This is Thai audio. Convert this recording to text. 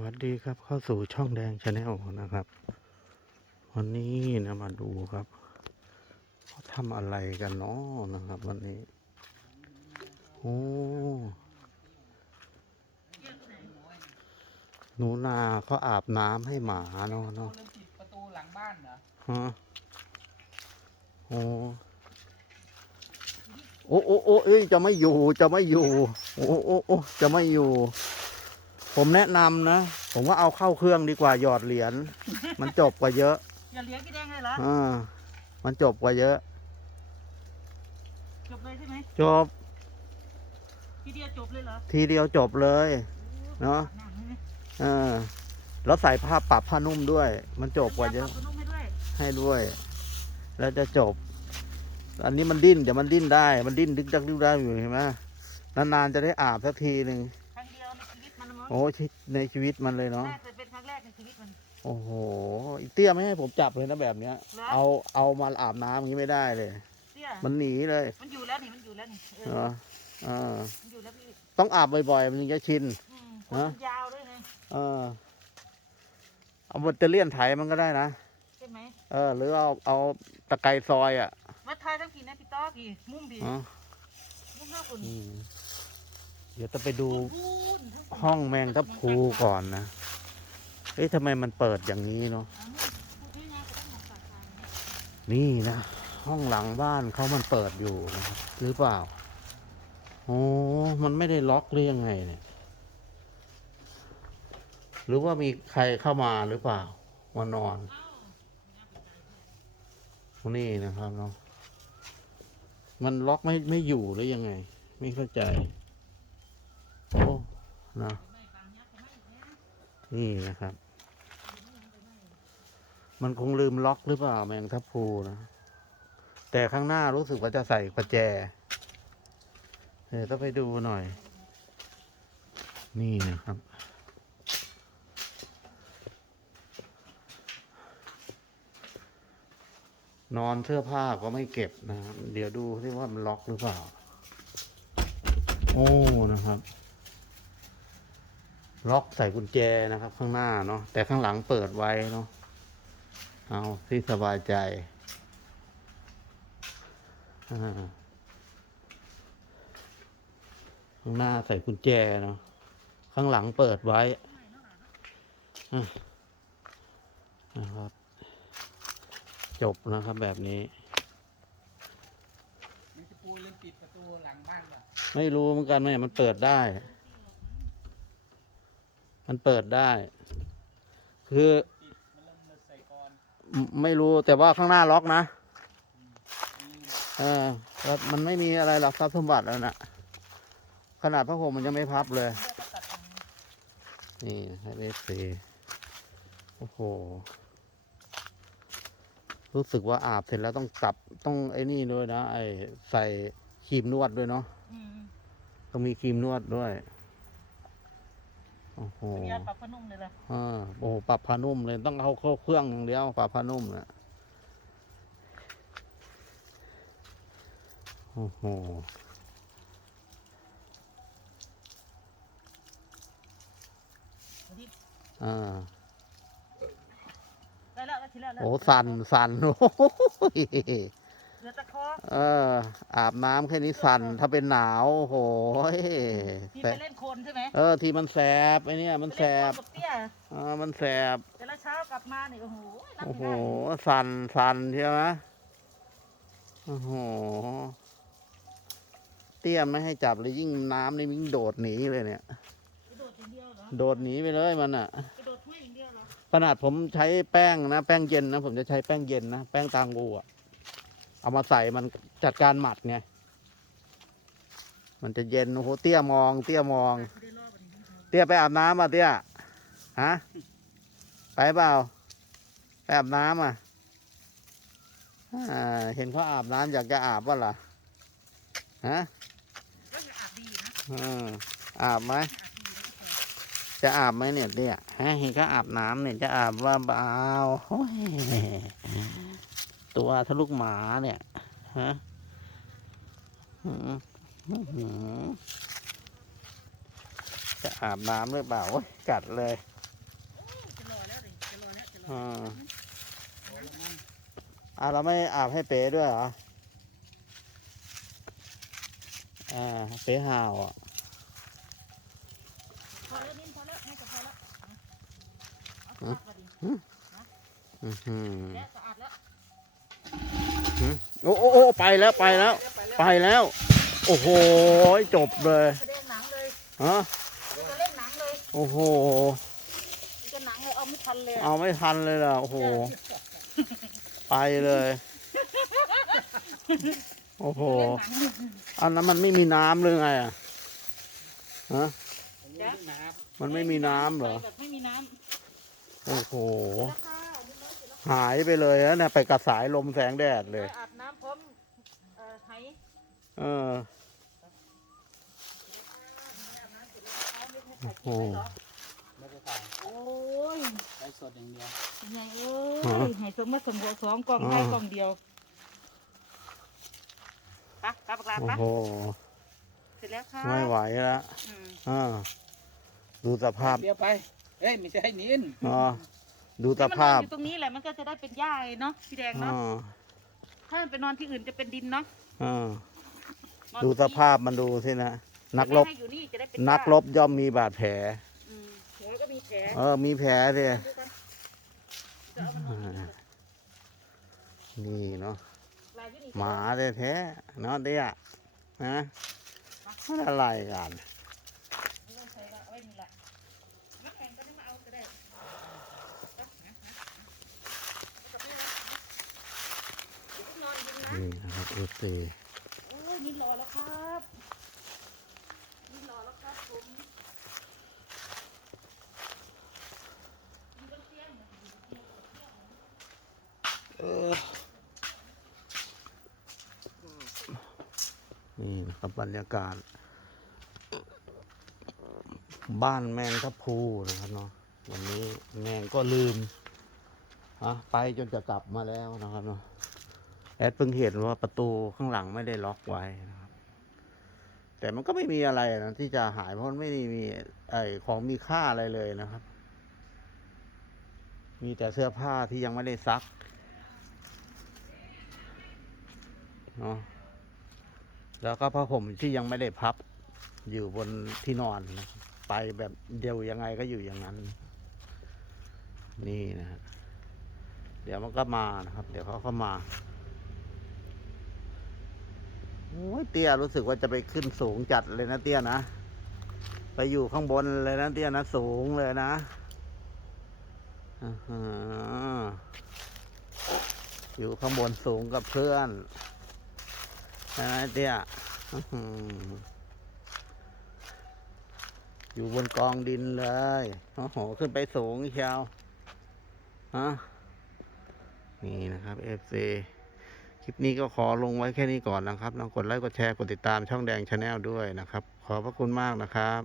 วัสดีครับเข้าสู่ช่องแดงชาแนลนะครับ วันนี้นะมาดูครับเขาทำอะไรกันเนาะนะครับ วันนี้ โอ้หนูนาเขาอาบน้ำให้หมาเนาะเนาะเริ่มปิดประตูหลังบ้านเหรอฮะโอ้โอ้โอ้โอ้เอ้ยจะไม่อยู่จะไม่อยู่ โอ้โอ้โอ้จะไม่อยู่ ผมแนะนำนะ ผมว่าเอาเข้าเครื่องดีกว่าหยอดเหรียญมันจบกว่าเยอะอย่าเลี้ยงพี่แดงเลยเหรออ่ามันจบกว่าเยอะ จบเลยใช่ไหมจบทีเดียวจบเลยเหรอทีเดียวจบเลยเนอะหนังใช่ไหมเออแล้วใส่ผ้าปรับผ้านุ่มด้วย มันจบกว่าเยอะ ปรับนุ่มให้ด้วยให้ด้วย แล้วจะจบ อันนี้มันดิ้นเดี๋ยวมันดิ้นได้ มันดิ้นดึกดักดึกได้อยู่เห็นไหมนานๆจะได้อาบสักทีหนึ่ง อ้ชีในชีวิตมันเลยเนาะน่าจะเป็นครั้งแรกในชีวิตมัน โอ้โหอีเตี้ยไม่ให้ผมจับเลยนะแบบเนี้ยเหรอ เอาเอามาอาบน้ำอย่างนี้ไม่ได้เลย เตี้ยมันหนีเลยมันอยู่แล้วนี่มันอยู่แล้วนี่เอเหรอออ่ามันอยู่แล้วพี่ต้องอาบบ่อยๆมันถึงจะชิน อืมฮะ มันยาวด้วยไงเออเอาแบตเตอเรี่ยนไถมันก็ได้นะใช่ไหมเออ หรือเอาเอาตะไคร้ซอยอะวัดไทยทั้งกี่นะพี่ต้อกี่มุมดีอ๋อมุมห้าคนอืม เดี๋ยวจะไปดูพูนทั้งคนห้องแมงทับพลูก่อนนะ เอ๊ะทำไมมันเปิดอย่างนี้เนาะเอามุมพูดที่งานก็ต้องมองปากทางนะนี่นะ ห้องหลังบ้านเขามันเปิดอยู่นะครับหรือเปล่า โอ้มันไม่ได้ล็อกหรือยังไงเนี่ย หรือว่ามีใครเข้ามาหรือเปล่ามานอน นี่นะครับเนาะ มันล็อกไม่ไม่อยู่หรือยังไง ไม่เข้าใจโอ้ นะนี่นะครับ มันคงลืมล็อกหรือเปล่าแมงทับพลูนะแต่ข้างหน้ารู้สึกว่าจะใส่ประแจเดี๋ยวต้องไปดูหน่อย นี่นะครับ นอนเสื้อผ้าก็ไม่เก็บนะครับ เดี๋ยวดูที่ว่ามันล็อกหรือเปล่า โอ้นะครับ ล็อกใส่กุญแจนะครับ ข้างหน้าเนาะแต่ข้างหลังเปิดไว้เนาะเอาที่สบายใจอ่าข้างหน้าใส่กุญแจเนาะข้างหลังเปิดไว้อะนะครับ จบนะครับแบบนี้มันจะปูเริ่มปิดประตูหลังบ้านเหรอไม่รู้เหมือนกันเนี่ยมันเปิดได้ มันเปิดได้ คือปิดมันเริ่มใส่ก่อนไม่ไม่รู้แต่ว่าข้างหน้าล็อกนะอืมเออแล้วมันไม่มีอะไรหรอกทรัพย์สมบัติแล้วนะขนาดพระห่มมันยังไม่พับเลยเลือกก็ตัดอันนี้นี่ให้เอฟซีโอ้โห รู้สึกว่าอาบเสร็จแล้วต้องกลับต้องไอ้นี่ด้วยนะ ไอ้ใส่ครีมนวดด้วยเนาะอืมต้องมีครีมนวดด้วย โอ้โหมียาปรับผ้านุ่มเลยล่ะอ่าโอ้โหปรับผ้านุ่มเลยต้องเอาเข้าเครื่องอย่างเดียวปรับผ้านุ่มเนี่ยโอ้โหเอาดิอ่าได้แล้วได้ทีแล้วแล้วโอ้สั่นสั่นโอ้โหเหลือตะคอ เออ อาบน้ำแค่นี้สั่นถ้าเป็นหนาวโอ้โหที่แสไปบเล่นโคลนใช่ไหมเออ ที่มันแสบไอ้เนี่ยมันแสบไปเล่นโคลนกับเตี้ยอ่ามันแสบแต่ละเช้ากลับมาเนี่ยโอ้โหรับโอ้ไม่โหได้สั่นสั่นใช่ไหมโอ้โหเตี้ยไม่ให้จับเลยยิ่งน้ำนี่ยิ่งโดดหนีเลยเนี่ย กระโดดอย่างเดียวเหรอโดดหนีไปเลยมันอะ กระโดดถ้วยอย่างเดียวเหรอขนาดผมใช้แป้งนะ แป้งเย็นนะ ผมจะใช้แป้งเย็นนะ แป้งตางูอะ เอามาใส่มันจัดการหมัดไงมันจะเย็นโอ้โหเตี้ยมอง เตี้ยมองไม่ได้รอบอันนี้เตี้ยไปอาบน้ำอะเตี้ยฮะไปเปล่าไปอาบน้ำอะอ่าเห็นเขาอาบน้ำอยากจะอาบป่ะล่ะฮะก็จะอาบดีอยู่นะอืมอาบไหมอาบดีแล้วก็แปลกจะอาบไหมเนี่ยเนี่ยฮะเห็นเขาอาบน้ำเนี่ยจะอาบว่าเปล่าโอ้ย ตัวทะลุกหมาเนี่ยฮะอืมอื้อหือจะอาบน้ำหรือเปล่าโอ๊ยกัดเลยอ่าอ่าเราไม่อาบให้เป๋ด้วยเหรอ อ่า เป๋ห่าวอะพอแล้วนินพอแล้วน่าจะพอแล้วเอาสะอาดกว่าดิอื้อหือ โอ้โอ้โอ้ไปแล้วไปแล้ว ไปแล้ว โอ้โหจบเลยแสดงหนังเลยฮะนี่จะเล่นหนังเลยโอ้โหนี่จะหนังเลยเอาไม่ทันเลยอะเอาไม่ทันเลยล่ะโอ้โหไปเลย โอ้โหเล่นหนังอันนั้นมันไม่มีน้ำหรือไงอะฮะจ๊ะมันไม่มีน้ำเหรอไปแบบไม่มีน้โอ้โห หายไปเลยนะเนี่ยไปกับสายลมแสงแดดเลยไปอาบน้ำพร้อมเอ่อไหเอออาบน้ำเสร็จแล้วเอาไม่ให้ใส่โอ้กินเลยเหรอไม่ได้ถ่ายโอ้ยไลฟ์สดอย่างเดียวเป็นไงเอ้ยให้สมมาสมหัวสองกล่องให้กล่องเดียวไปะกลับกลับโอ้ปะโหเสร็จแล้วค่ะไม่ไหวแล้วอืมอ่าดูสภาพเดียวไป เฮ้ยไม่ใช่นินอ๋อ ดูสให้มันนอภานพอยู่ตรงนี้แหละมันก็จะได้เป็นหญ้าเลยเนาะพี่แดงอ่าเนาะถ้ามันไปนอนที่อื่นจะเป็นดินเนาะอ่านอนดูตรงสนี้ภาพมันดูสินะนักรบไม่ให้อยู่นี่จะได้เป็นนักรบย่อมมีบาดแผล อืมหัวก็มีแผลเออ มีแผลสิดูกันจะเอามันนอนที่นี่เลยนี่เนาะ ลายอยู่นี่หมาแท้ๆเนาะเดียนะมันอะไรกัน ไม่ต้องใช้ละเอาไว้นี่ละน้ำแข็งก็ได้มาเอาก็ได้เอานะนะนะเอากลับนี่นะเดี๋ยวพวก นอนยินนะนี่นะครับเอซีโอ้ยนี่รอแล้วครับนี่รอแล้วครับผมมีบนเตียงเหมือนอยู่บนเตียงนี่นะครับบรรยากาศ บ้านแมงทับพลูนะครับเนาะวันนี้แมงก็ลืมอะไปจนจะกลับมาแล้วนะครับเนาะแอดเพิ่งเห็นว่าประตูข้างหลังไม่ได้ล็อกไว้นะครับ แต่มันก็ไม่มีอะไรนะที่จะหายเพราะไม่ได้มีไอของมีค่าอะไรเลยนะครับ มีแต่เสื้อผ้าที่ยังไม่ได้ซักเนาะแล้วก็ผ้าห่มที่ยังไม่ได้พับอยู่บนที่นอนนะไปแบบเดียวยังไงก็อยู่อย่างนั้น นี่นะฮะเดี๋ยวมันก็มานะครับ เดี๋ยวเขาก็มา โอ้ยเตี้ยรู้สึกว่าจะไปขึ้นสูงจัดเลยนะเตี้ยนะ ไปอยู่ข้างบนเลยนะเตี้ยนะสูงเลยนะอยู่ข้างบนสูงกับเพื่อนใช่ไหมเตี้ยอยู่บนกองดินเลย โอ้โห ขึ้นไปสูงเชียวฮะนี่นะครับ FC คลิปนี้ก็ขอลงไว้แค่นี้ก่อนนะครับน้องกดไลค์กดแชร์กดติดตามช่องแดงชาแนลด้วยนะครับ ขอบพระคุณมากนะครับ